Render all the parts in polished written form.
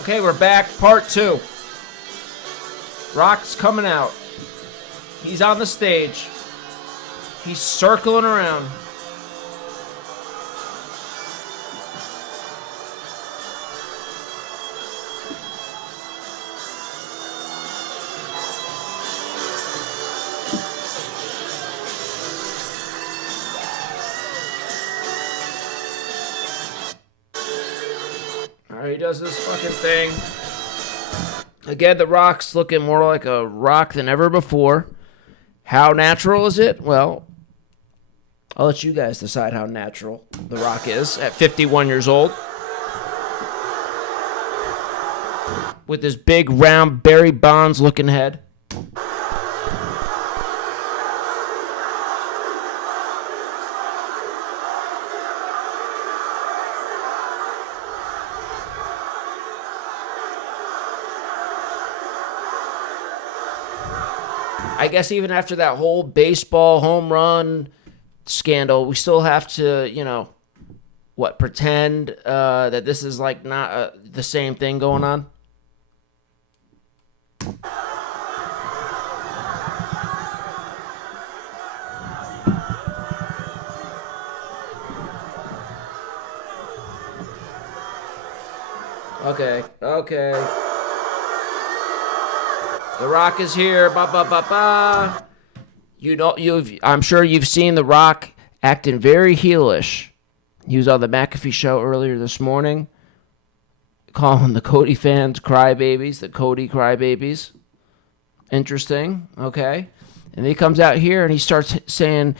Okay, we're back. Part 2. Rock's coming out. He's on the stage. He's circling around. Alright, he does this fucking thing. Again, The Rock's looking more like a rock than ever before. How natural is it? Well, I'll let you guys decide how natural The Rock is at 51 years old. With his big, round, Barry Bonds-looking head. I guess even after that whole baseball home run scandal, we still have to, pretend that this is like not the same thing going on? Okay. The Rock is here. Ba ba ba ba. I'm sure you've seen The Rock acting very heelish. He was on the McAfee show earlier this morning, calling the Cody fans crybabies, the Cody crybabies. Interesting. Okay. And he comes out here and he starts doing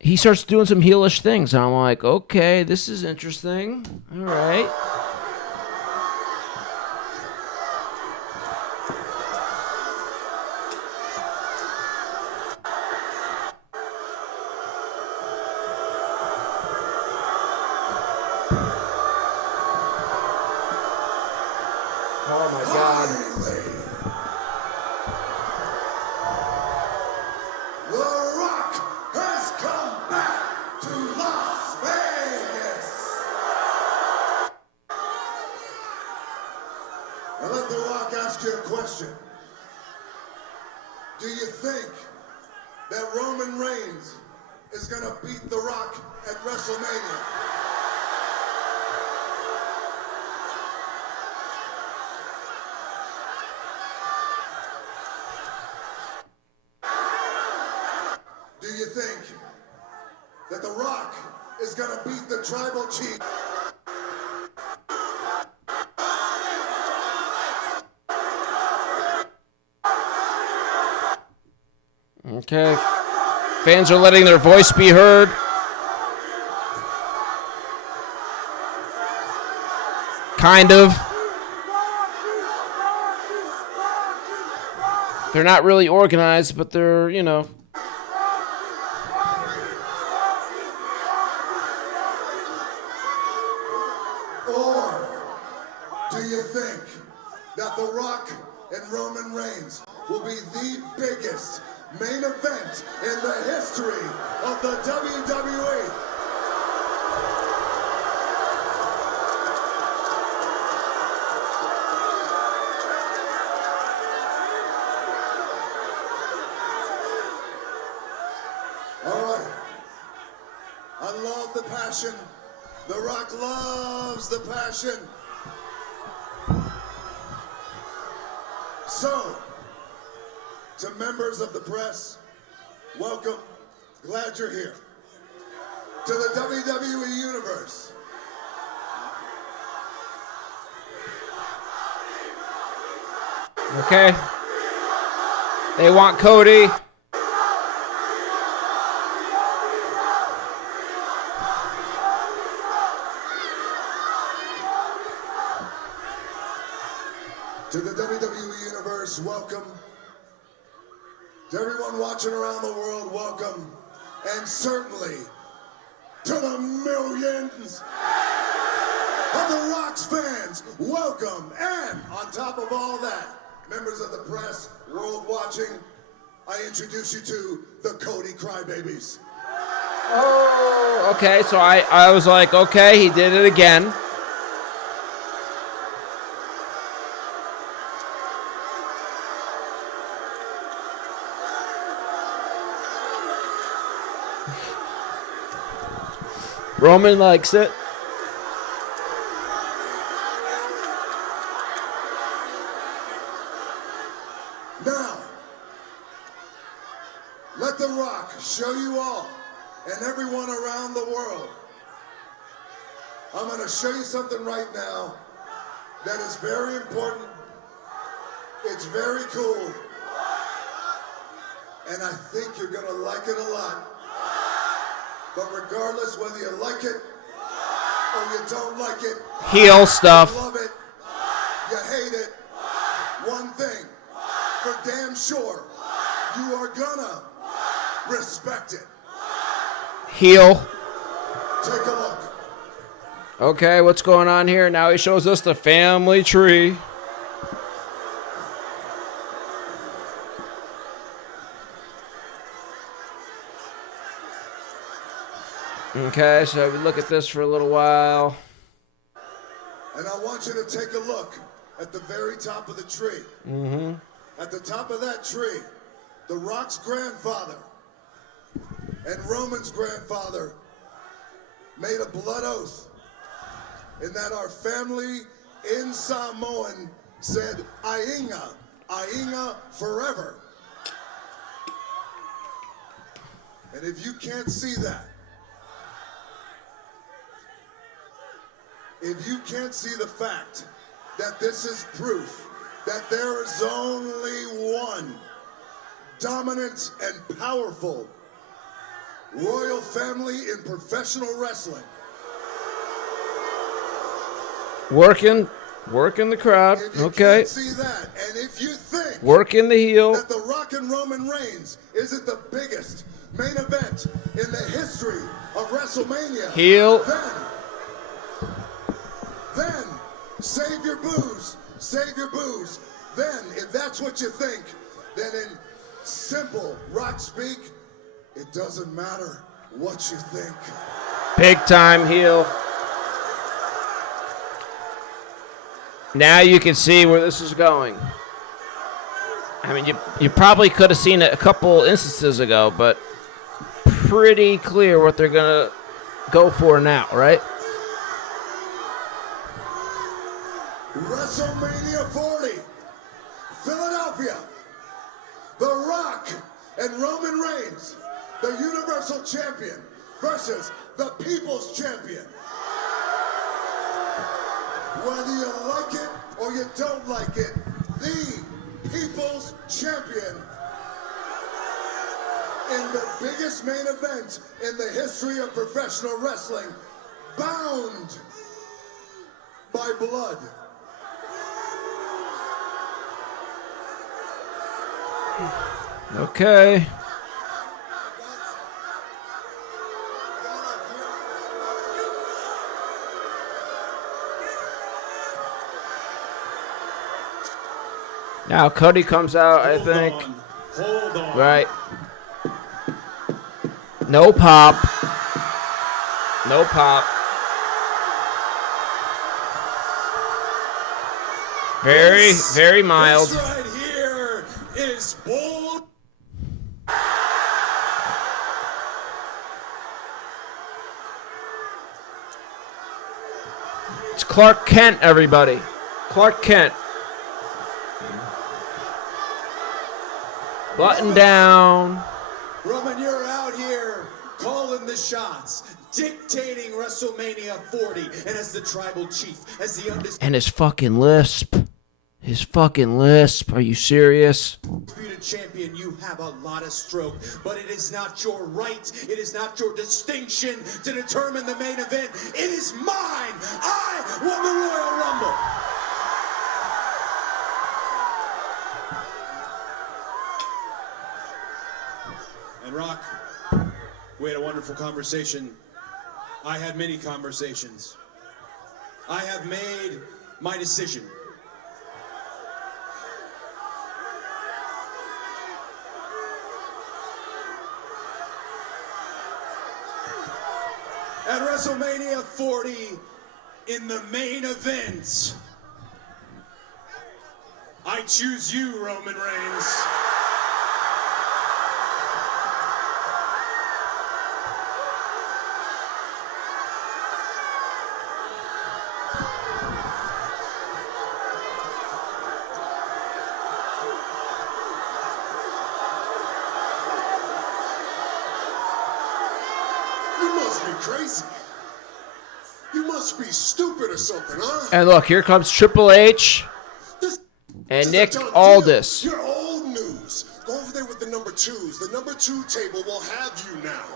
some heelish things. And I'm like, okay, this is interesting. All right. Oh my God. The Rock has come back to Las Vegas. Now let The Rock ask you a question. Do you think that Roman Reigns is going to beat The Rock at WrestleMania? Do you think that The Rock is going to beat the Tribal Chief? Okay. Fans are letting their voice be heard. Kind of. They're not really organized, but they're, Or do you think that The Rock and Roman Reigns will be the biggest main event in the history of the WWE? All right. I love the passion. The Rock loves the passion. So, to members of the press, welcome. Glad you're here. To the WWE Universe. Okay. They want Cody. To the WWE Universe, welcome. To everyone watching around the world, welcome. And certainly to the millions of The Rock's fans, welcome. And on top of all that, members of the press, world watching, I introduce you to the Cody Crybabies. Oh, okay. So I was like, okay, he did it again. Roman likes it. Now, let The Rock show you all and everyone around the world. I'm going to show you something right now that is very important. It's very cool. And I think you're going to like it a lot. But regardless whether you like it or you don't like it, Heel stuff. you love it, you hate it, one thing for damn sure, you are gonna respect it. Heel. Take a look. Okay, what's going on here? Now he shows us the family tree. Okay, so we look at this for a little while. And I want you to take a look at the very top of the tree. Mm-hmm. At the top of that tree, The Rock's grandfather and Roman's grandfather made a blood oath in that our family in Samoan said, Ainga, Ainga forever. And if you can't see that, if you can't see the fact that this is proof that there is only one dominant and powerful royal family in professional wrestling. Working the crowd. If you Okay. can't see that, and if you think Working the heel. that The Rock and Roman Reigns isn't the biggest main event in the history of WrestleMania, Heel. then save your booze. Save your booze. Then, if that's what you think, then in simple Rock speak, it doesn't matter what you think. Big time heel. Now you can see where this is going. I mean, you probably could have seen it a couple instances ago, but pretty clear what they're going to go for now, right? WrestleMania 40, Philadelphia, The Rock and Roman Reigns, the Universal Champion versus the People's Champion. Whether you like it or you don't like it, the People's Champion in the biggest main event in the history of professional wrestling, bound by blood. Okay. Now Cody comes out, I think. Hold on. Right. No pop. No pop. Very mild. This right here is bold. It's Clark Kent, everybody. Clark Kent. Button down. Roman, you're out here calling the shots, dictating WrestleMania 40, and as the tribal chief, as the undisputed And his fucking lisp. His fucking lisp. Are you serious? champion, you have a lot of stroke, but it is not your right, it is not your distinction to determine the main event. It is mine. I won the Royal Rumble. And Rock, we had a wonderful conversation. I had many conversations. I have made my decision. At WrestleMania 40, in the main event, I choose you, Roman Reigns. crazy? You must be stupid or something, huh? And look, here comes Triple H This and is a Nick done deal. Aldis. You're old news. Go over there with the number twos. The number two table will have you now.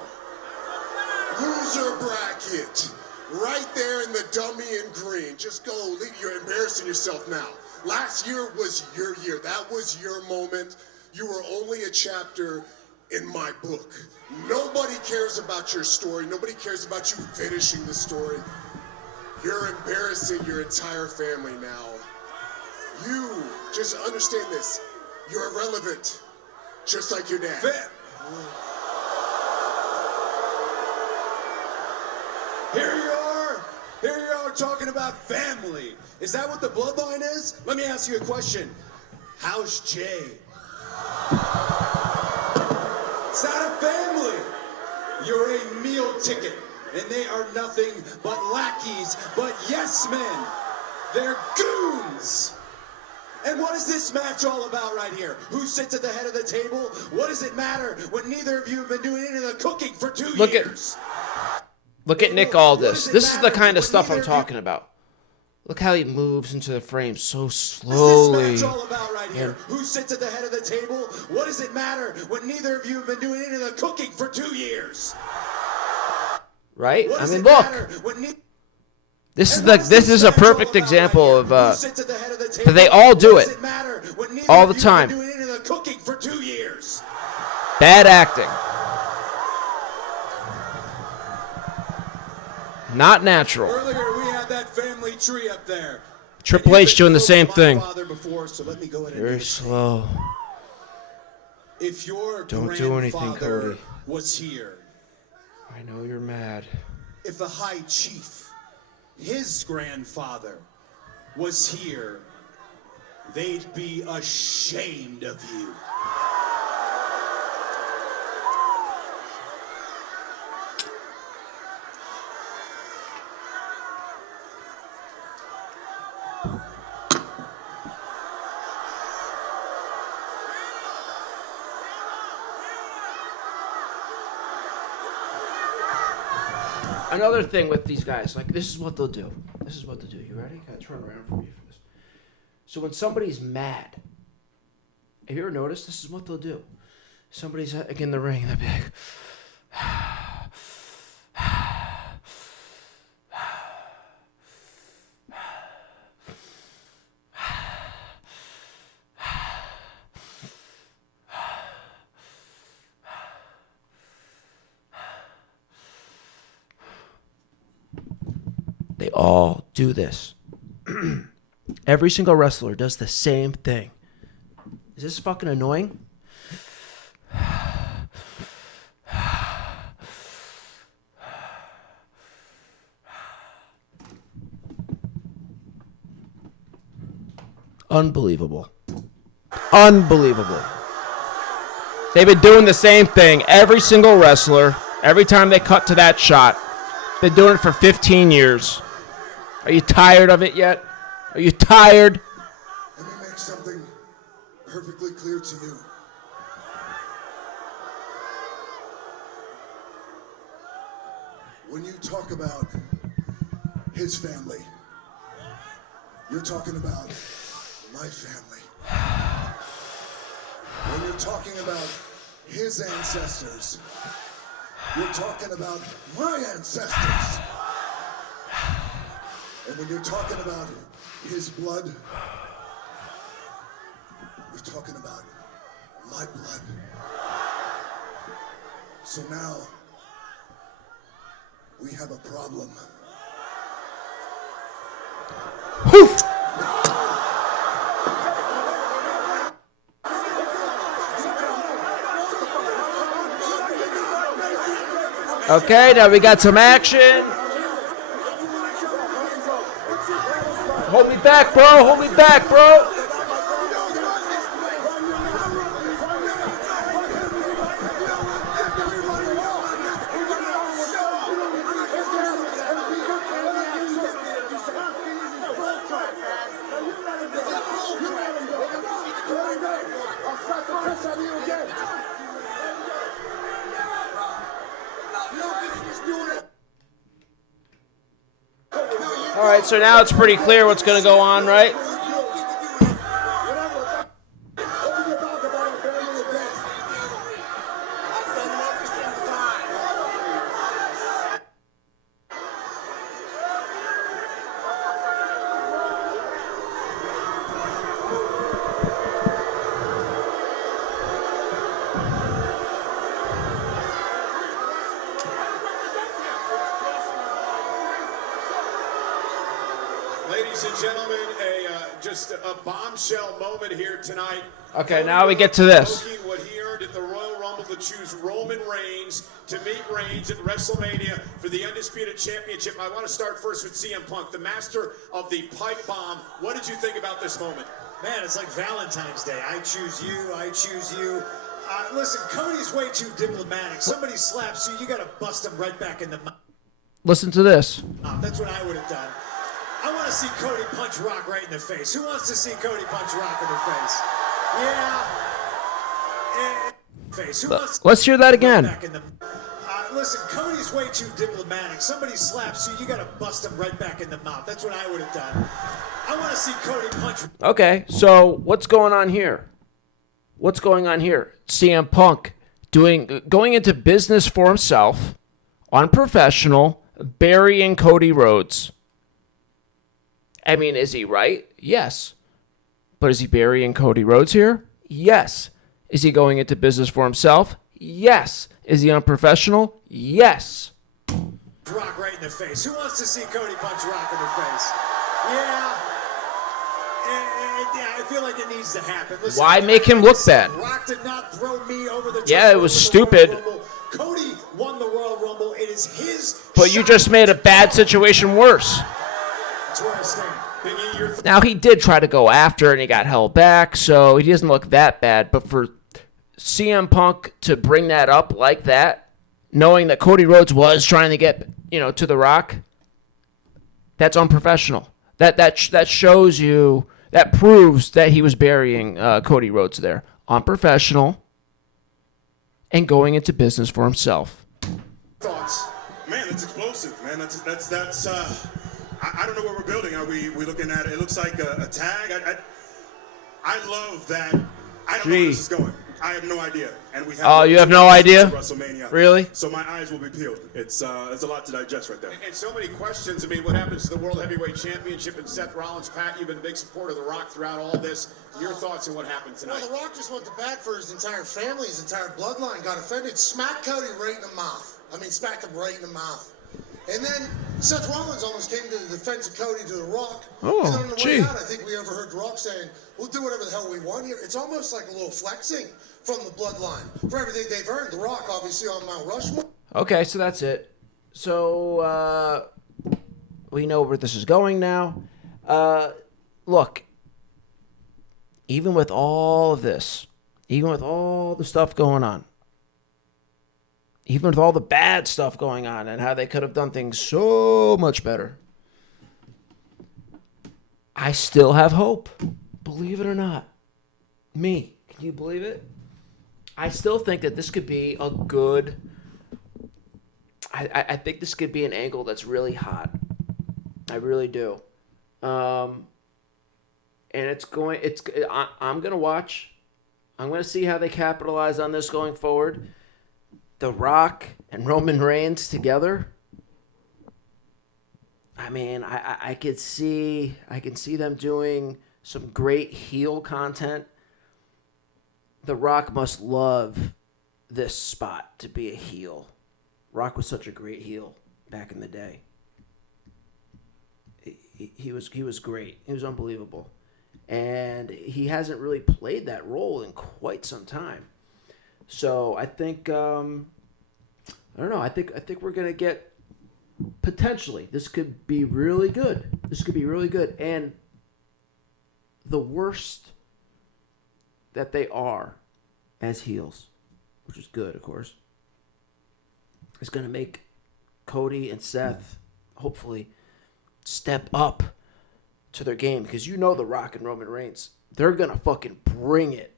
Loser bracket. Right there in the dummy in green. Just go. You're embarrassing yourself now. Last year was your year. That was your moment. You were only a chapter in my book. Nobody cares about your story. Nobody cares about you finishing the story. You're embarrassing your entire family now. You, just understand this. You're irrelevant. Just like your dad. Here you are. Here you are talking about family. Is that what the bloodline is? Let me ask you a question. How's Jay? It's not a family. You're a meal ticket, and they are nothing but lackeys, but yes men. They're goons. And what is this match all about right here? Who sits at the head of the table? What does it matter when neither of you have been doing any of the cooking for 2 years? Look at Nick Aldis. This is the kind of stuff I'm talking about. Look how he moves into the frame so slowly. What is this match all about right here? Who sits at the head of the table? What does it matter when neither of you have been doing any of the cooking for 2 years? Right? I mean, look. This is a perfect example of that they all do it all the time. Bad acting. Not natural. Earlier we had that family tree up there. Triple H doing the same thing. Before, so let me go ahead and Very slow. If your Don't do anything, grandfather Cody. was here, I know you're mad. if the high chief, his grandfather, was here, they'd be ashamed of you. Another thing with these guys, like, this is what they'll do. This is what they'll do. You ready? Gotta turn around for you for this. So when somebody's mad, have you ever noticed this is what they'll do? Somebody's like in the ring, they'll be like, they all do this. Every single wrestler does the same thing. Is this fucking annoying? Unbelievable. Unbelievable. They've been doing the same thing. Every single wrestler, every time they cut to that shot, been doing it for 15 years. Are you tired of it yet? Are you tired? Let me make something perfectly clear to you. When you talk about his family, you're talking about my family. When you're talking about his ancestors, you're talking about my ancestors. And when you're talking about his blood, you're talking about my blood. So now, we have a problem. Poof! Okay, now we got some action. Hold me back, bro. Hold me back, bro. All right, so now it's pretty clear what's going to go on, right? Ladies and gentlemen, just a bombshell moment here tonight. Okay, now we get to this. What he earned at the Royal Rumble to choose Roman Reigns to meet Reigns at WrestleMania for the Undisputed Championship. I want to start first with CM Punk, the master of the pipe bomb. What did you think about this moment? Man, it's like Valentine's Day. I choose you, I choose you. Listen, Cody's way too diplomatic. Somebody slaps you, you got to bust him right back in the mouth. Listen to this. That's what I would have done. I want to see Cody punch Rock right in the face. Who wants to see Cody punch Rock in the face? Yeah. Face. Who wants Let's hear that again. back in the, listen, Cody's way too diplomatic. Somebody slaps you, you got to bust him right back in the mouth. That's what I would have done. I want to see Cody punch. Okay, so what's going on here? What's going on here? CM Punk going into business for himself, unprofessional, burying Cody Rhodes. I mean, is he right? Yes. But is he burying Cody Rhodes here? Yes. Is he going into business for himself? Yes. Is he unprofessional? Yes. Rock right in the face. Who wants to see Cody punch Rock in the face? Yeah. I feel like it needs to happen. Listen, Why make him look bad? Rock did not throw me over the top. Yeah, it was stupid. Cody won the Royal Rumble. It is his. But you just made a bad situation worse. That's where I stand. Now, he did try to go after and he got held back, so he doesn't look that bad. But for CM Punk to bring that up like that, knowing that Cody Rhodes was trying to get, to The Rock, that's unprofessional. That shows you, that proves that he was burying Cody Rhodes there. Unprofessional and going into business for himself. Thoughts? Man, that's explosive, man. That's I don't know what we're building. Are we looking at it? It looks like a tag. I love that. I don't know where this is going. I have no idea. And we have you have no idea? WrestleMania. Really? So my eyes will be peeled. It's a lot to digest right there. And so many questions. I mean, what happens to the World Heavyweight Championship and Seth Rollins? Pat, you've been a big supporter of The Rock throughout all this. Your thoughts on what happened tonight? Well, The Rock just went to bat for his entire family, his entire bloodline. Got offended, smacked Cody right in the mouth. Smacked him right in the mouth. And then Seth Rollins almost came to the defense of Cody to The Rock. Oh, and then on the gee. way out, I think we overheard The Rock saying, we'll do whatever the hell we want here. It's almost like a little flexing from the bloodline for everything they've earned. The Rock, obviously, on Mount Rushmore. Okay, so that's it. So, we know where this is going now. Look, even with all of this, even with all the stuff going on, even with all the bad stuff going on and how they could have done things so much better, I still have hope. Believe it or not. Me. Can you believe it? I still think that this could be a good... I think this could be an angle that's really hot. I really do. And I'm going to watch. I'm going to see how they capitalize on this going forward. The Rock and Roman Reigns together. I mean, I can see them doing some great heel content. The Rock must love this spot to be a heel. Rock was such a great heel back in the day. He was great. He was unbelievable. And he hasn't really played that role in quite some time. So I think I don't know. I think we're gonna get potentially. This could be really good. This could be really good. And the worst that they are as heels, which is good, of course, is gonna make Cody and Seth hopefully step up to their game, because The Rock and Roman Reigns, they're gonna fucking bring it.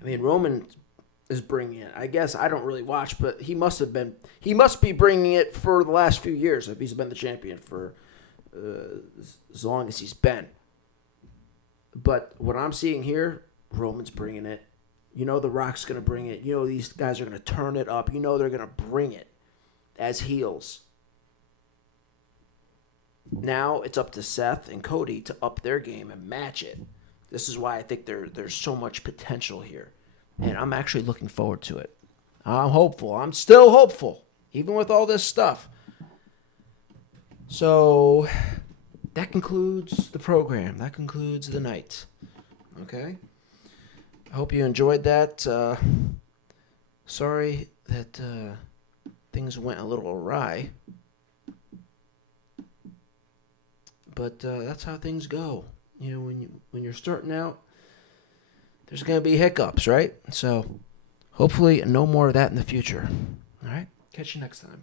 I mean, Roman is bringing it. I guess I don't really watch, but he must be bringing it for the last few years if he's been the champion for as long as he's been. But what I'm seeing here, Roman's bringing it. You know The Rock's going to bring it. You know these guys are going to turn it up. You know they're going to bring it as heels. Now it's up to Seth and Cody to up their game and match it. This is why I think there's so much potential here. And I'm actually looking forward to it. I'm hopeful. I'm still hopeful, even with all this stuff. So that concludes the program. That concludes the night. Okay? I hope you enjoyed that. Sorry that things went a little awry. But that's how things go. You know, when you're starting out, there's going to be hiccups, right? So hopefully no more of that in the future. All right? Catch you next time.